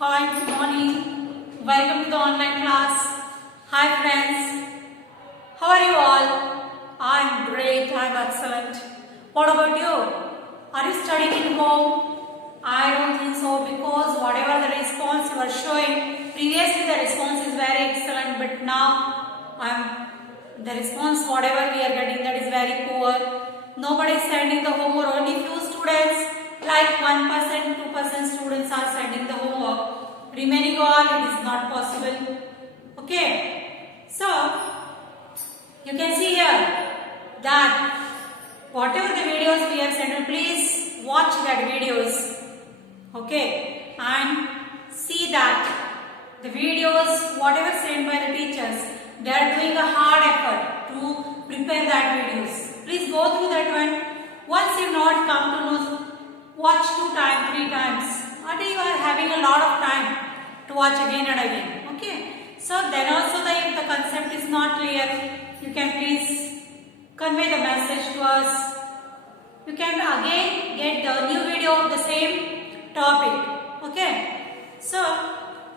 Hi, good morning. Welcome to the online class. Hi friends. How are you all? I'm great. I'm excellent. What about you? Are you studying in home? I don't think so because whatever the response you are showing, previously the response is very excellent, but now the response whatever we are getting that is very poor. Nobody is sending the homework. Only few students, like 1%, 2% students are sending the homework. Remaining all it is not possible. Okay. So you can see here that whatever the videos we have sent, please watch that videos. Okay, and see that the videos whatever sent by the teachers, they are doing a hard effort to prepare that videos. Please go through that one. Once you not come to know, watch 2 times, 3 times, and you are having a lot of time to watch again and again. Okay, so then also if the concept is not clear, you can please convey the message to us. You can again get the new video of the same topic. Okay, so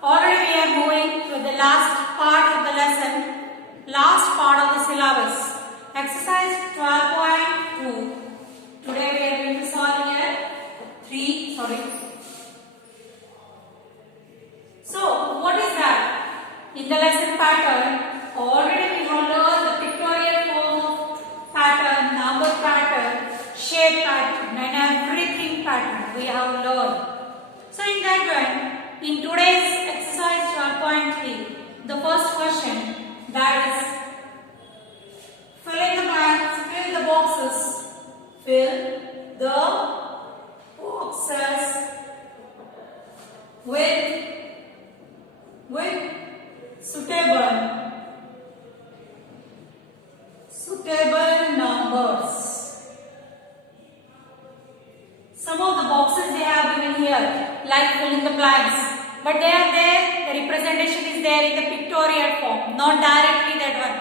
already we are moving to the last part of the lesson, last part of the syllabus, exercise 12.2. Today we are going to solve here 3. So what is that? In the lesson pattern, already we have learned the pictorial form of pattern, number pattern, shape pattern, and everything pattern we have learned. So in that one, in today's exercise 12.3, the first question, that is fill in the blanks, fill the boxes, fill the boxes with suitable numbers. Some of the boxes they have given here, like fill in the blanks, but they are there, the representation is there in the pictorial form, not directly that one.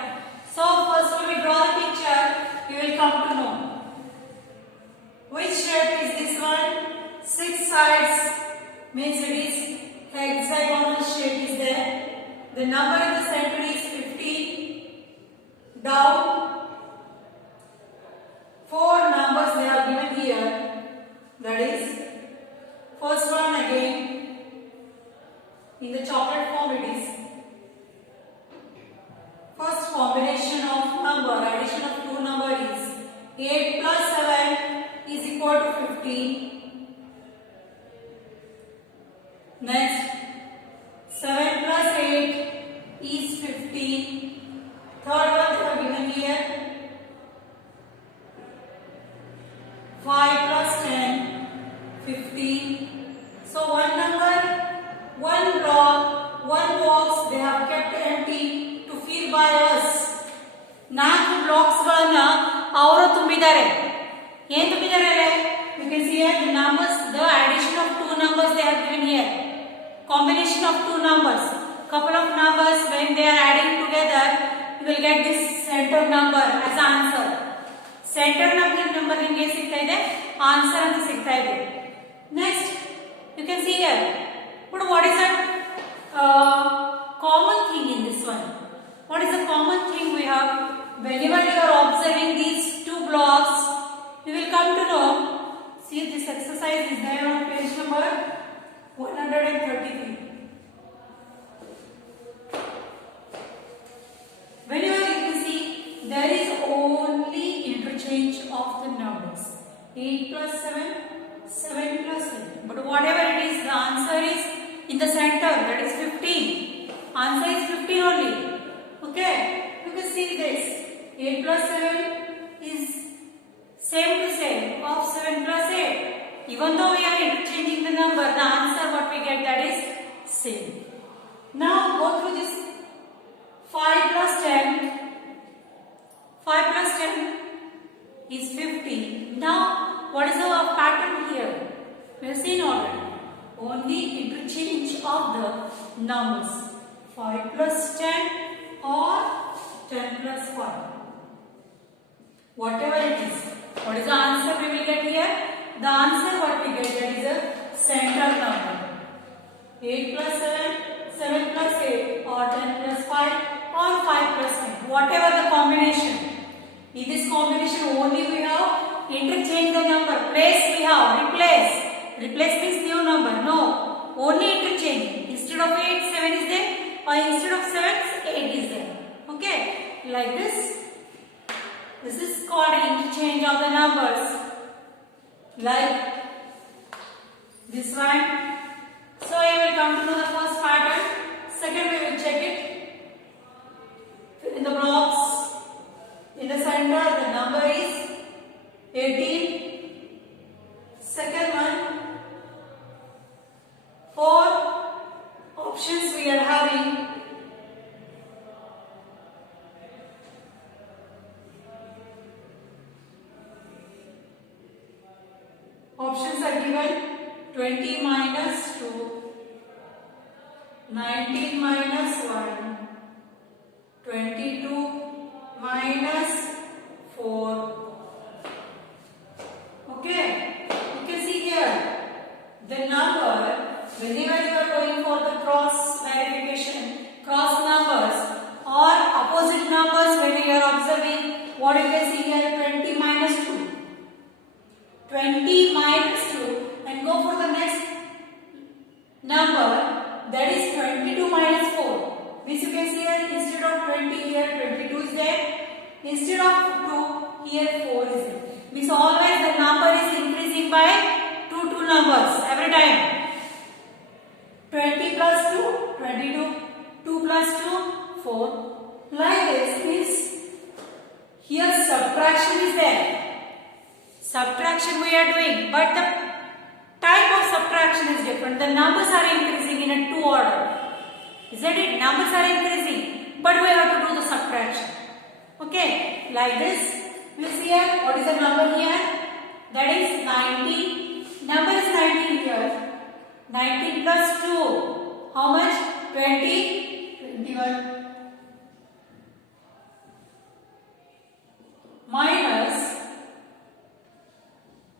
So first when we draw the picture, you will come to know which shape is this one. 6 sides means it is hexagonal shape is there. The number in the center is 15. Down 4 numbers they have given here. That is first one again in the chocolate form it is. First combination of number, addition of 2 number is 8 plus 7 is equal to 15. Next 7 plus 8 is 15. Third one they have given here. 5 plus 10, 15. So one number, one block, one box they have kept empty to fill by us. 4 blocks ಗಳನ್ನ ಅವರು ತುಂಬಿದ್ದಾರೆ. ಏನು ತುಂಬಿದ್ದಾರೆ ಅಲ್ಲ? You can see here the numbers, the addition of 2 numbers they have given here. Combination of 2 numbers. Couple of numbers when they are adding together, you will get this center number as answer. Center number ನಿಮಗೆ ಸಿಗ್ತಾ ಇದೆ, answer ಅಂತ ಸಿಗ್ತಾ ಇದೆ. Next, you can see here. But what is that common thing in this one? What is the common thing we have? Whenever you are observing these 2 blocks, you will come to know. See, this exercise is there on page number 133. Whenever you can see, there is only interchange of the numbers. 8 plus 7, 7 plus 8. But whatever it is, the answer is in the center, that is 15. Answer is 15 only. Okay, you can see this. 8 plus 7 is same to same of 7 plus 8. Even though we are interchanging the number, the answer what we get that is same. Now go through this. 5 plus 10. 5 plus 10 is 15. Now what is the pattern here? We have seen already. Only interchange of the numbers. 5 plus 10 or 10 plus 5. Whatever it is. What is the answer we will get here? The answer what we get that is a center number. 8 plus 7, 7 plus 8, or 10 plus 5, or 5 plus 10. Whatever the combination. In this combination only we have interchange the number. Place we have replace. Replace this new number. No. Only interchange. Instead of 8, 7 is there. Or instead of 7, 8 is there. Okay. Like this. This is called interchange of the numbers. Like this one. So you will come to know the first pattern. Second we will check it. In the blocks, in the center the number is 18. Second one, 4 options we are having. Options are given 20 minus 2, 19 minus 1, 22 minus 4. Okay, you can see here the number, whenever you are going for the cross verification, cross numbers or opposite numbers, when you are observing, what you can see here, 20 minus 2. 20 minus 2 and go for the next number, that is 22 minus 4. Means you can see here instead of 20 here 22 is there. Instead of 2 here 4 is there. Means always the number is increasing by 2 numbers every time. 20 plus 2, 22. 2 plus 2, 4. Like this means here subtraction is there. Subtraction we are doing, but the type of subtraction is different. The numbers are increasing in a 2 order. Isn't it? Numbers are increasing, but we have to do the subtraction. Okay, like this. You see here, what is the number here? That is 19. Number is 19 here. 19 plus 2. How much? 20. 21. Minus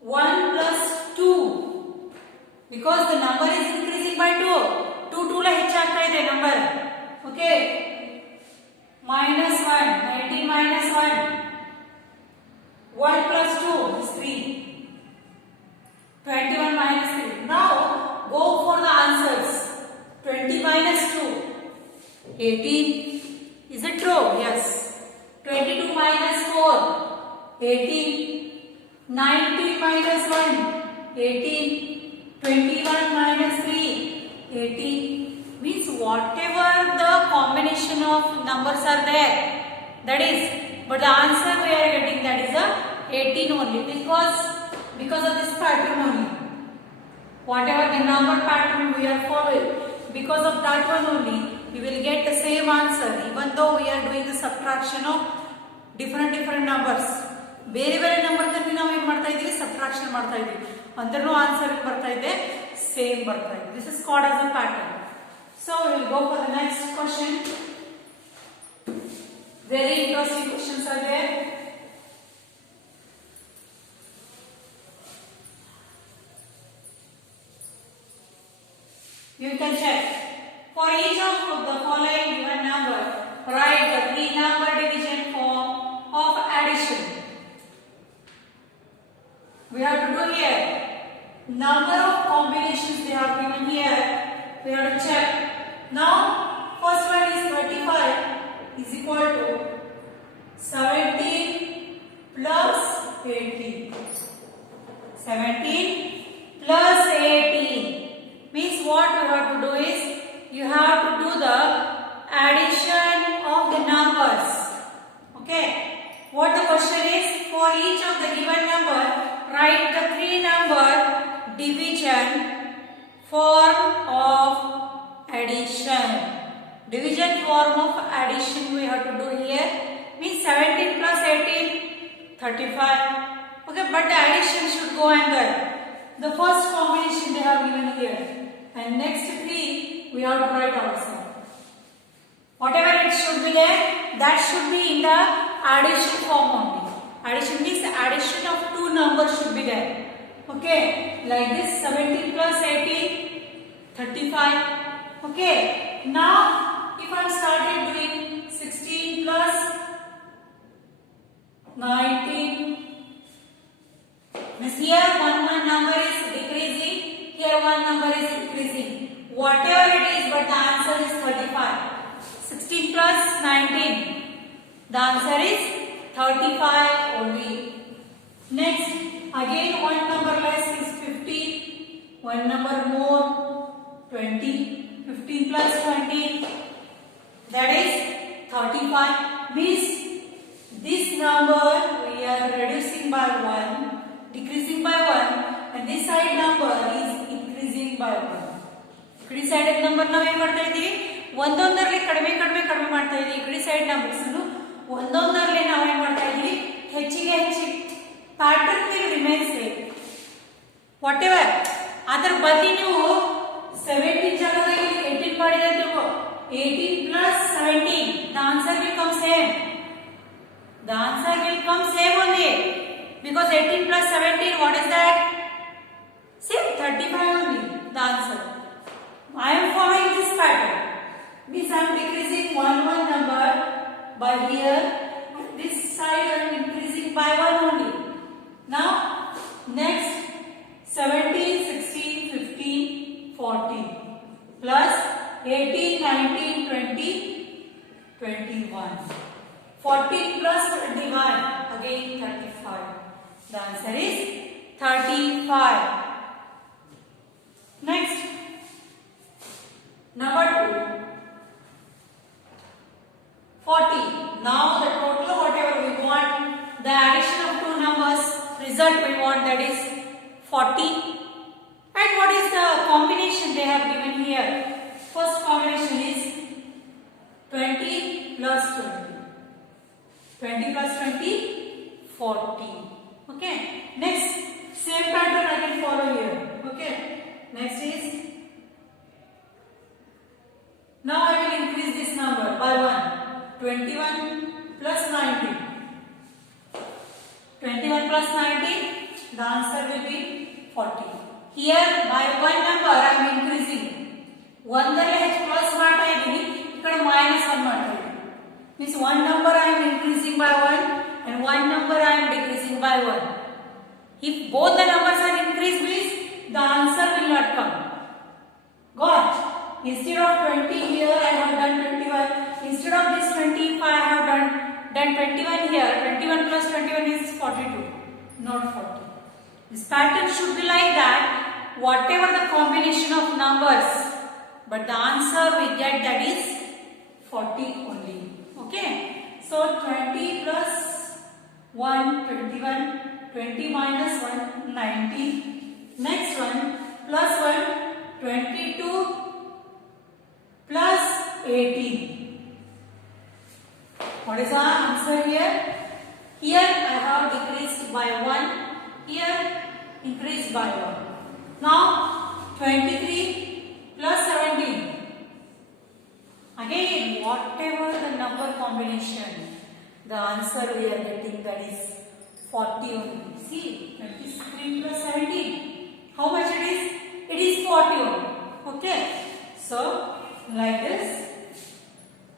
1 plus 2. Because the number is increasing by 2. 2 la ಹೆಚ್ಚಾಗ್ತಾ ಇದೆ number. Okay. Minus 1. 19 minus 1. 1 plus 2 is 3. 21 minus 3. Now go for the answers. 20 minus 2. 18. Is it true? Yes. 22 minus 4. 18. 19 minus 1. 18. 21 minus 3. 18. Means whatever the combination of numbers are there, that is, but the answer we are getting, that is the 18 only, because of this pattern only. Whatever the number pattern we are following, because of that one only, we will get the same answer, even though we are doing the subtraction of different numbers. ಬೇರೆ ಬೇರೆ number ನಲ್ಲಿ ನಾವು ಏನು ಮಾಡ್ತಾ ಇದೀವಿ, subtraction ಮಾಡ್ತಾ ಇದೀವಿ, ಅಂದ್ರೂ ಆನ್ಸರ್ ಬರ್ತಾ ಇದೆ, ಸೇಮ್ ಬರ್ತಾ ಇದೆ. This is called as a pattern. So we will go for the next question. Very interesting questions are there. You can check. For each of the following given number, write the 3-number division form of addition. We have to do here. Number of combinations they have given here. We have to check. Now, first one is 35 is equal to 17 plus 18. 17 plus 18. Means what you have to do is, you have to do the addition of the numbers. Okay. What the question is, for each of the given number, write the 3-number division form of addition. Division form of addition we have to do here. Means 17 plus 18, 35. Okay, but the addition should go under the first combination they have given here. And next 3 we have to write also. Whatever it should be there, that should be in the addition form only. Addition means addition of 2 numbers should be there. Okay, like this 17 plus 18, 35. Okay, now if I started doing 16 plus 19, means here one number is decreasing, here one number is increasing. Whatever it is, but the answer is 35. 16 plus 19, the answer is 35 only. Next, again one number less is 15, one number more 20. 15 plus 20, that is 35. Means this number we are reducing by 1, decreasing by 1, and this side number is increasing by 1. ಈ side number ನಾವು ಏನು ಮಾಡ್ತಾ ಇದೀವಿ, ಒಂದೊಂದರಲ್ಲಿ ಕಡಿಮೆ ಕಡಿಮೆ ಕಡಿಮೆ ಮಾಡ್ತಾ ಇದೀವಿ. ಈ ಕಡೆ ಸೈಡ್ ನಂಬರ್ಸ್ ಒಂದೊಂದರಲ್ಲಿ ನಾವು ಏನು ಮಾಡ್ತಾ ಇದೀವಿ, ಹೆಚ್ಚಿಗೆ ಹೆಚ್ಚಿಗೆ. Pattern will remain same what ever. ಅದರ ಬದಲಿ ನೀವು 17 ಜಾಗದಲ್ಲಿ 18 ಮಾಡಿದ್ರೆ ತಿಳ್ಕೊ, 18 plus 17, the answer will come same. The answer will come same only, because 18 plus 17, what is that? Same, 35 only, the answer. I am following this pattern. Means I am decreasing one number by here, and this side I am increasing by 1 only. Now, next 17, 16, 15, 14 plus 18, 19, 20, 21. 14 plus 21, again 35. The answer is 35. Next, number 2, 40. Now the total whatever we want, the addition of two numbers, result we want, that is 40. And what is the combination they have given here? First combination is 20 plus 20. 20 plus 20, 40. Okay. Next, same pattern I can follow here. Okay. Next is, now I will increase this number by 1. 21 plus 19. 21 plus 19, the answer will be 40. Here by one number I am increasing. ಒಂದರಲ್ಲಿ ಹೆಚ್ಚು plus ಮಾಡ್ತಾ ಇದ್ದೀನಿ, ಈ ಕಡೆ minus 1 ಮಾಡ್ತಾ ಇದ್ದೀನಿ. Means one number I am increasing by 1 and one number I am decreasing by 1. If both the numbers are increased, means the answer will not come. Got? Instead of 20 here I have done 21. Instead of this 25 I have done 21 here. 21 plus 21 is 42, not 40. This pattern should be like that. Whatever the combination of numbers, but the answer we get, that is 40 only. Okay. So 20 plus 1, 21. 20 minus 1, 19. Next one, plus 1, 22 plus 18. What is our answer here? Here I have decreased by 1. Here increased by 1. Now 23 plus 17. Again, whatever the number combination, the answer we are getting, that is 40 only. See, 23 plus 17. How much it is? It is 40 only. Okay. So, like this,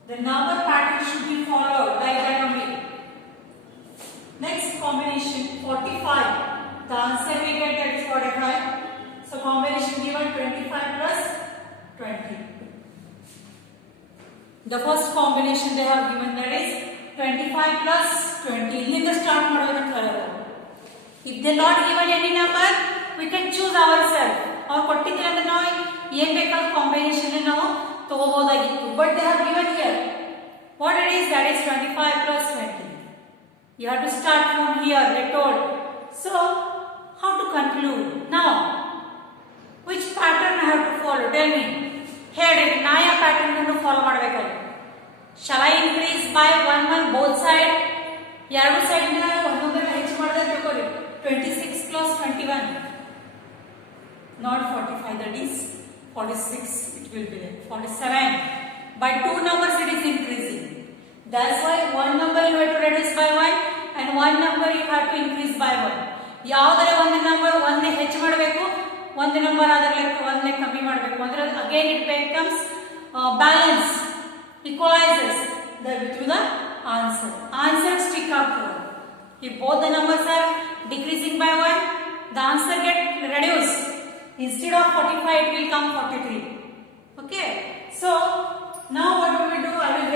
the number pattern should be followed like that only. Next combination, 45. The answer we get, that is 45. So, combination given 25 plus 20. The first combination they have given, that is 25 plus 20. Illinda start madodakku. If they not given any number, we can choose ourselves. Or kottidre andre ನಾವು ಏನು ಬೇಕಾದ combination ನಾವು ತಗೋಬಹುದಾಗಿತ್ತು. But they have given here. What it is, that is 25 plus 20. You have to start from here, they told. So, how to conclude? Now, which pattern I have to follow? Tell me. ಹೇಳಿ, ನಾ ಯಾವ pattern ಅನ್ನು follow ಮಾಡಬೇಕಲ್ಲ? Shall I increase by 1 both side? ಎರಡು side ನ ಒಂದೊಂದರ ಹೆಚ್ಚು ಮಾಡಿದ್ರೆ ತಗೊಳ್ಳಿ. 26 plus 21. Not 45, that is 46. It will be there. 47. By 2 numbers it is increasing. That's why one number you have to reduce by 1 and one number you have to increase by 1. ಯಾವುದರ ಒಂದು number ಒಂದೇ ಹೆಚ್ಚು ಮಾಡಬೇಕು, ಒಂದು number ಅದರಲ್ಲಿ ಒಂದನೇ ಕಮ್ಮಿ ಮಾಡಬೇಕು ಅಂದ್ರೆ again it becomes balance equalizes to the answer. Answer stick up. If both the numbers are decreasing by 1, the answer get reduced. Instead of 45, it will come 43. Okay. So now what we will do? I will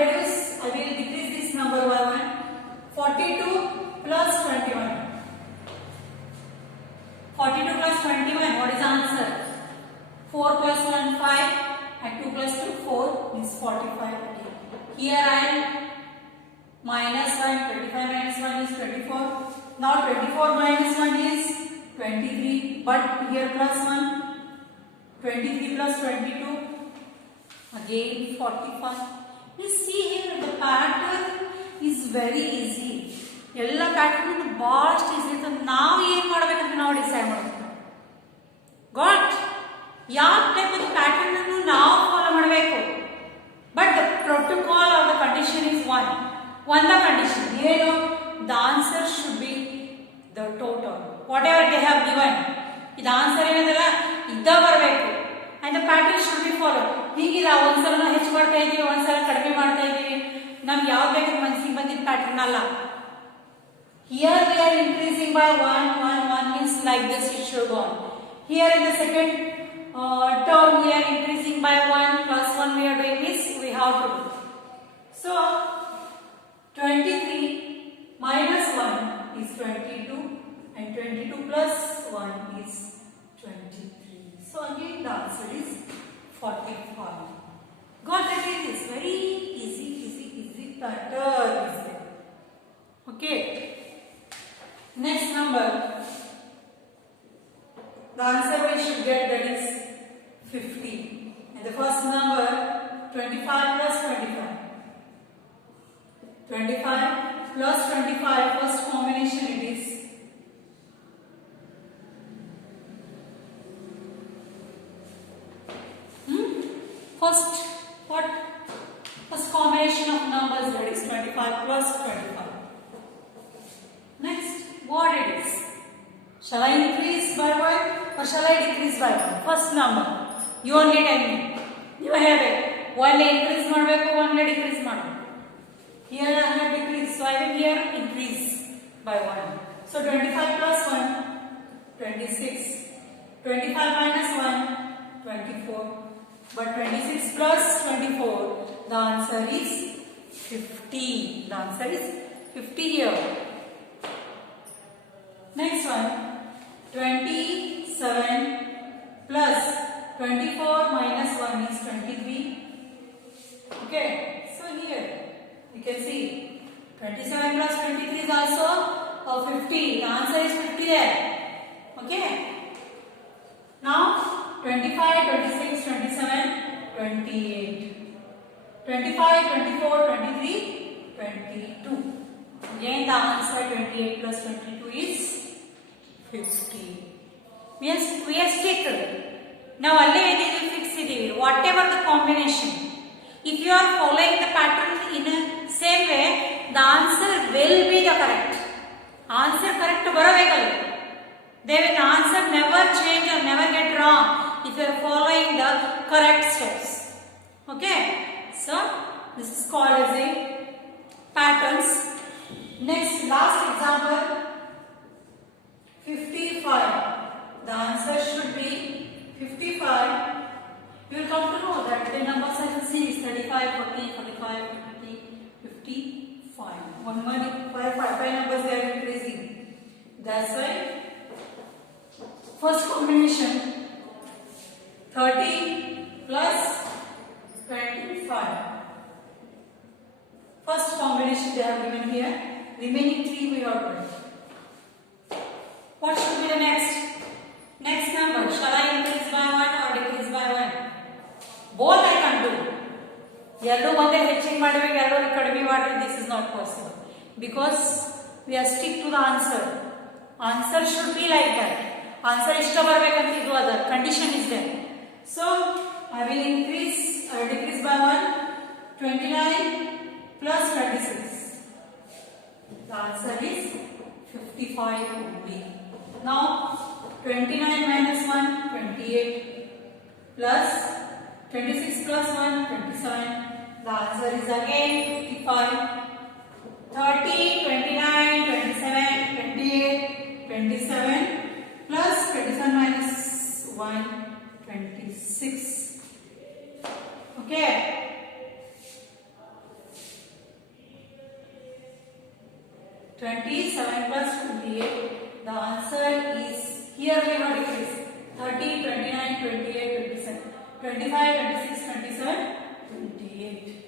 decrease this number by 1. 42 plus 21. 42 plus 21. What is the answer? 4 plus 1 5 and 2 plus 2 4 means 45. Here I am minus 1, 25 minus 1 is 24. Now 24 minus 1 is 23, but here plus 1, 23 plus 22, again 45. You see here the pattern is very easy. ಎಲ್ಲ pattern ಬಹಳಷ್ಟು easy ಇರ್ತದೆ. ನಾವು ಏನು ಮಾಡ್ಬೇಕಂತ ನಾವು decide ಮಾಡಬೇಕು. Got ಯಾವ type of pattern ಅನ್ನು ನಾವು ಫಾಲೋ ಮಾಡಬೇಕು. But the protocol or the condition is one. One the condition. Here the answer should be the total. Whatever they have given. The answer ಏನದಲ್ಲ ಇದ್ದ ಬರಬೇಕು. And the pattern should be followed. ಹೀಗಿಲ್ಲ ಒಂದ್ಸಲ ನಾವು ಹೆಚ್ಚು ಮಾಡ್ತಾ ಇದೀವಿ ಒಂದ್ಸಲ ಕಡಿಮೆ ಮಾಡ್ತಾ ಇದೀವಿ. ನಮ್ಗೆ ಯಾವ್ದು ಬೇಕು ಮನಸ್ಸಿಗೆ ಬಂದಿದ್ದ ಪ್ಯಾಟರ್ನ್ ಅಲ್ಲ. Here we are increasing by 1, 1, 1 means like this it should go on. Here in the second term we are increasing by 1 plus 1 we are doing this we have to do. So 23 minus 1 is 22 and 22 plus 1 is 23. So again the answer is 45. Got that? It is very easy pattern is there. Okay. Next number. The answer we should get that is 50. And the first number 25 plus 25. 25 plus 25 first combination it is. First what? First combination of numbers that is 25 plus 25. Next what it is? Shall I increase by 1 or shall I decrease by 1? First number. You only tell me. You have it. 1 increase ಮಾಡಬೇಕು 1 decrease ಮಾಡಬೇಕು. Here I have decrease. So I will here increase by 1. So 25 plus 1, 26. 25 minus 1, 24. But 26 plus 24, the answer is 50. The answer is 50 here. Next one. 27 plus 24 minus 1 is 23. Okay, so here you can see 27 plus 23 is also 50. The answer is 50 there. Okay. Now 25, 26, 27, 28. 25, 24, 23, 22. Again the answer 28 plus 22 is 50. We are stick. Now allee idile fix idivi. Whatever the combination, if you are following the pattern in a same way, the answer will be the correct. Answer correct ಬರಬೇಕಲ್ಲ. They will answer never change or never get wrong if you are following the correct steps. Okay. So this is called as a patterns. Next last example. 55. The answer should be 55. You will come to know that the numbers I can see is 35, 40, 45, 50, 55. One more, five numbers they are increasing. That's why first combination 30 plus 25. First combination they have given here. Remaining 3 we are doing. What should be the next? Next number. Shall I increase by 1 or decrease by 1? Both I can do. Yellow one day ಹೆಚ್ಚಿಗೆ ಮಾಡಬೇಕು yellow ಕಡಿಮೆ ಮಾಡಬೇಕು. This is not possible because we are stick to the answer. Answer should be like that. Answer ಇಷ್ಟ ಬರಬೇಕಂತ ಇದು ಅದ condition is there. So I will decrease by 1. 29 plus 26. The answer is 55 only. Now 29 minus 1, 20. 28 plus 26 plus 1, 27. The answer is again 55. 30, 29, 27, 28, 27 plus 27 minus 1, 26. Okay. 27 plus 28. The answer is here we have decreased. 30, 29, 28, 27, 25, 26, 27, 28.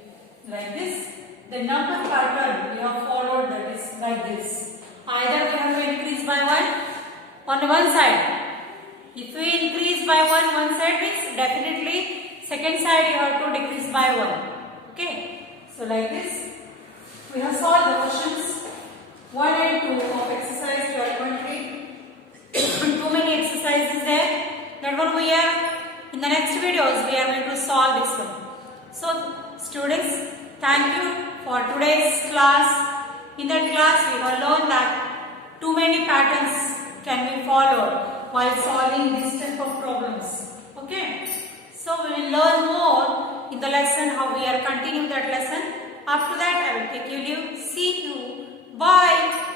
Like this. The number pattern we have followed, that is like this. Either we have to increase by 1 on one side. If we increase by 1 side means definitely second side you have to decrease by 1. Okay. So like this we have solved the questions 1 and 2 of exercise 12.3. Too many exercises there. That one we are in the next videos we are going to solve this one. So students, thank you for today's class. In that class we have learned that too many patterns can be followed while solving this type of problems. Okay. So we will learn more in the lesson how we are continuing that lesson. After that I will take you leave. See you. Bye.